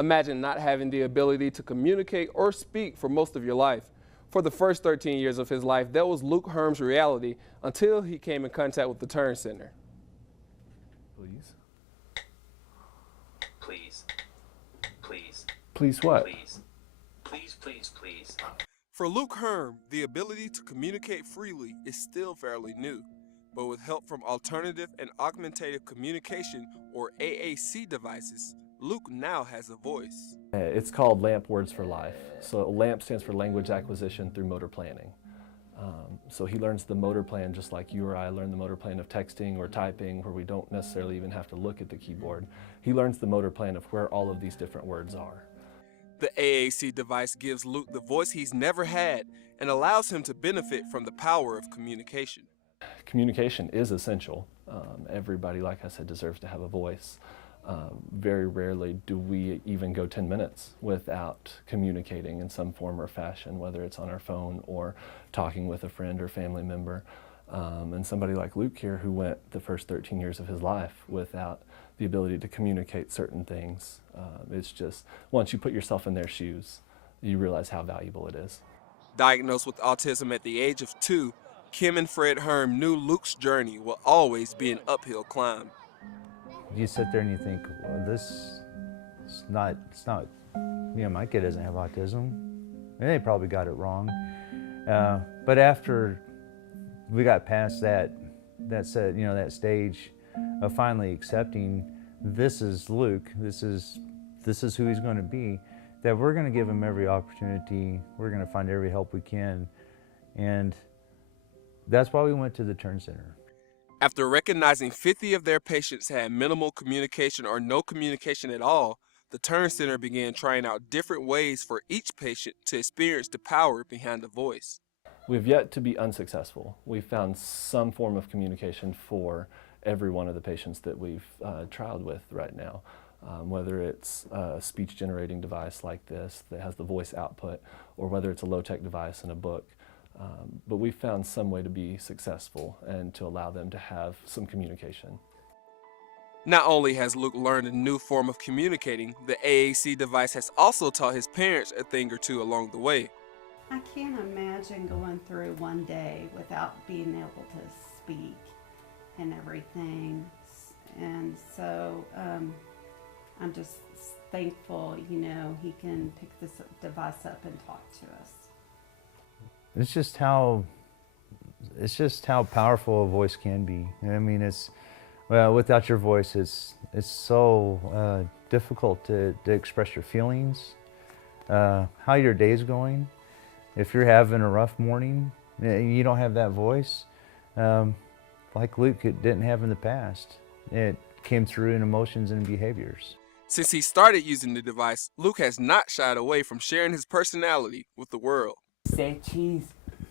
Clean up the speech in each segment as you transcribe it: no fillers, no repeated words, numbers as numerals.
Imagine not having the ability to communicate or speak for most of your life. For the first 13 years of his life, that was Luke Herm's reality until he came in contact with the Turn Center. Please. Please. Please. Please what? Please. Please, please, please. For Luke Herm, the ability to communicate freely is still fairly new, but with help from alternative and augmentative communication, or AAC devices, Luke now has a voice. It's called LAMP Words for Life. So LAMP stands for Language Acquisition through Motor Planning. So he learns the motor plan just like you or I learn the motor plan of texting or typing, where we don't necessarily even have to look at the keyboard. He learns the motor plan of where all of these different words are. The AAC device gives Luke the voice he's never had and allows him to benefit from the power of communication. Communication is essential. Everybody, like I said, deserves to have a voice. Very rarely do we even go 10 minutes without communicating in some form or fashion, whether it's on our phone or talking with a friend or family member. And somebody like Luke here, who went the first 13 years of his life without the ability to communicate certain things, it's just, once you put yourself in their shoes, you realize how valuable it is. Diagnosed with autism at the age of 2, Kim and Fred Herm knew Luke's journey will always be an uphill climb. You sit there and you think, well, it's not, you know, my kid doesn't have autism. And they probably got it wrong. But after we got past that stage of finally accepting, this is Luke, this is who he's going to be, that we're going to give him every opportunity, we're going to find every help we can. And that's why we went to the Turn Center. After recognizing 50 of their patients had minimal communication or no communication at all, the Turn Center began trying out different ways for each patient to experience the power behind the voice. We've yet to be unsuccessful. We've found some form of communication for every one of the patients that we've trialed with right now. Whether it's a speech generating device like this that has the voice output, or whether it's a low-tech device in a book. But we've found some way to be successful and to allow them to have some communication. Not only has Luke learned a new form of communicating, the AAC device has also taught his parents a thing or two along the way. I can't imagine going through one day without being able to speak and everything. And so I'm just thankful, you know, he can pick this device up and talk to us. It's just how powerful a voice can be. I mean, well, without your voice, it's so difficult to express your feelings, how your day's going. If you're having a rough morning, you don't have that voice, like Luke didn't have in the past. It came through in emotions and behaviors. Since he started using the device, Luke has not shied away from sharing his personality with the world. Say cheese.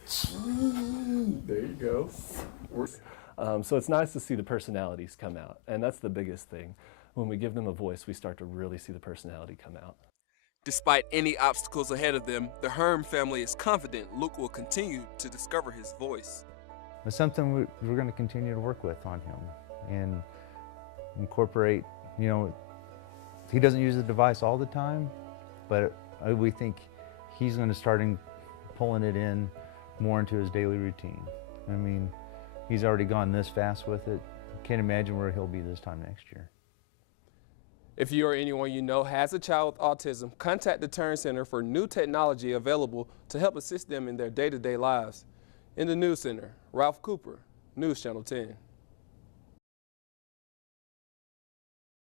Cheese. There you go. So it's nice to see the personalities come out, and that's the biggest thing. When we give them a voice, we start to really see the personality come out. Despite any obstacles ahead of them, the Herm family is confident Luke will continue to discover his voice. It's something we're going to continue to work with on him and incorporate, you know, he doesn't use the device all the time, but we think he's going to start pulling it in more into his daily routine. I mean, he's already gone this fast with it. Can't imagine where he'll be this time next year. If you or anyone you know has a child with autism, contact the Turn Center for new technology available to help assist them in their day-to-day lives. In the News Center, Ralph Cooper, News Channel 10.